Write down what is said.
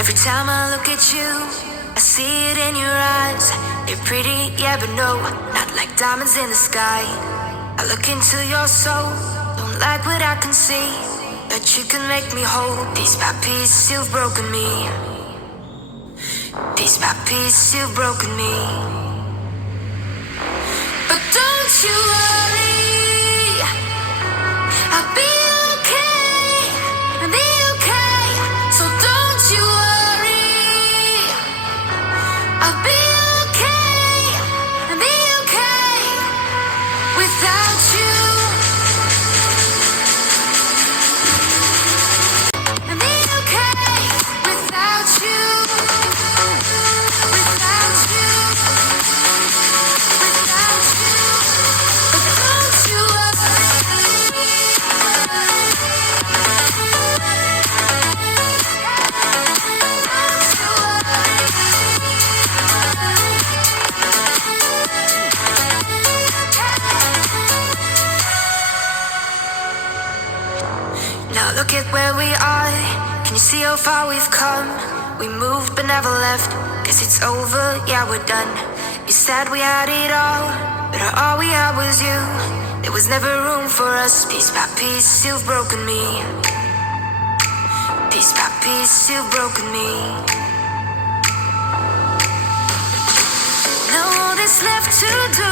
Every time I look at you, I see it in your eyes. You're pretty, yeah, but no, not like diamonds in the sky. I look into your soul, don't like what I can see, but you can make me whole. These puppies, you've broken me. These puppies, you've broken me. But don't you worry, I'll be okay, I'll be okay. So don't you worry, I'll be okay, I'll be okay without you. I'll be okay without you, without you, without you. But don't you worry. Now look at where we are. Can you see how far we've come? We moved but never left. Guess it's over, yeah, we're done. You said we had it all, but all we had was you. There was never room for us. These puppies, you've broken me. These puppies, you've broken me. Now all that's left to do